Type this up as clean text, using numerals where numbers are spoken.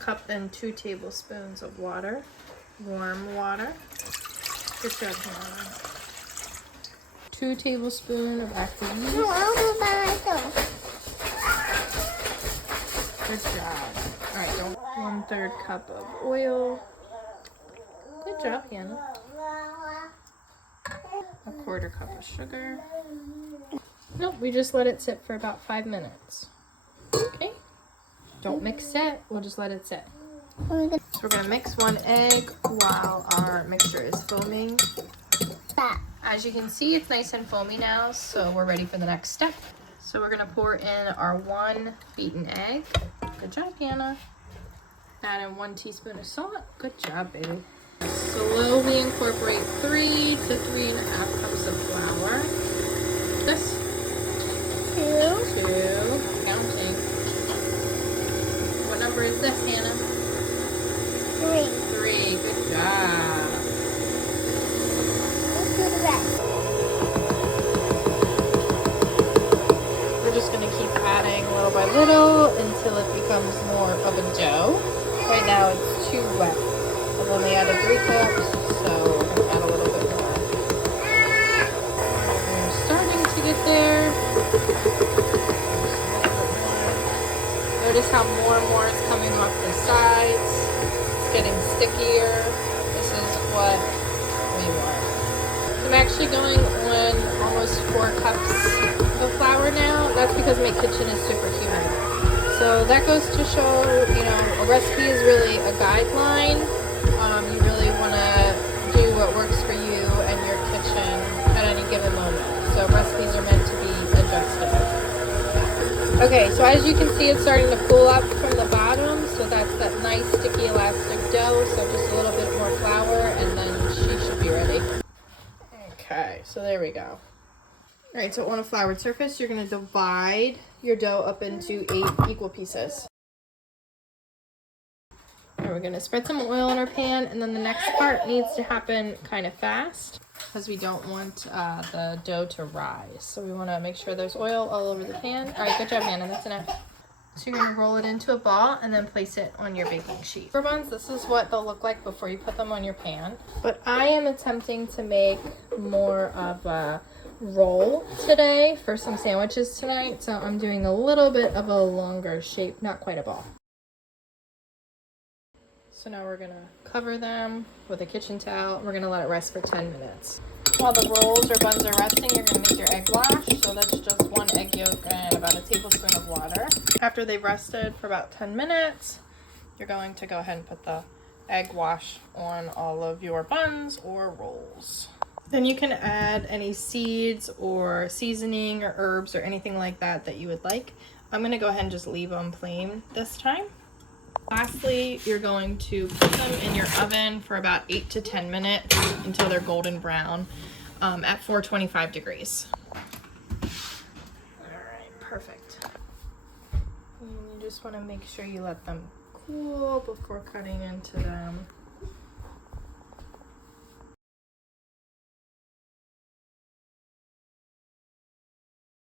cup and 2 tablespoons of water, warm water. Good job, Hannah. 2 tablespoons of active yeast. No, I'll do by myself. Good job. All right, don't 1/3 cup of oil. Good job, Hannah. 1/4 cup of sugar. Nope, we just let it sit for about 5 minutes. Okay. Don't mix it. We'll just let it sit. So we're gonna mix 1 egg while our mixture is foaming. As you can see, it's nice and foamy now, so we're ready for the next step. So we're gonna pour in our 1 beaten egg. Good job, Hannah. Add in 1 teaspoon of salt. Good job, baby. Slowly incorporate 3 to 3.5 cups of flour. This. 2. Counting. What number is this, Hannah? 3. 3. Good job. Let's do the rest. We're just going to keep adding little by little until it becomes more of a dough. Right now it's too wet. I've only added 3 cups, so we're going to add a little bit more. We're starting to get there. Notice how more and more is coming off the sides. It's getting stickier. This is what we want. I'm actually going on almost 4 cups of flour now. That's because my kitchen is super humid. So that goes to show, you know, a recipe is really a guideline. You really want to do what works for you and your kitchen at any given moment. So recipes are meant to be adjusted. Okay, so as you can see, it's starting to pull up from the bottom. So that's that nice sticky elastic dough. So just a little bit more flour and then she should be ready. Okay, so there we go. All right, so on a floured surface, you're going to divide your dough up into 8 equal pieces. And we're going to spread some oil in our pan, and then the next part needs to happen kind of fast because we don't want the dough to rise. So we want to make sure there's oil all over the pan. All right, good job, Hannah. That's enough. So you're going to roll it into a ball and then place it on your baking sheet. For buns, this is what they'll look like before you put them on your pan. But I am attempting to make more of a roll today for some sandwiches tonight. So I'm doing a little bit of a longer shape, not quite a ball. So now we're going to cover them with a kitchen towel. We're going to let it rest for 10 minutes. While the rolls or buns are resting, you're going to make your egg wash. So that's just 1 egg yolk and about a tablespoon of water. After they've rested for about 10 minutes, you're going to go ahead and put the egg wash on all of your buns or rolls. Then you can add any seeds or seasoning or herbs or anything like that that you would like. I'm going to go ahead and just leave them plain this time. Lastly, you're going to put them in your oven for about 8 to 10 minutes until they're golden brown at 425 degrees. All right, perfect. And you just want to make sure you let them cool before cutting into them.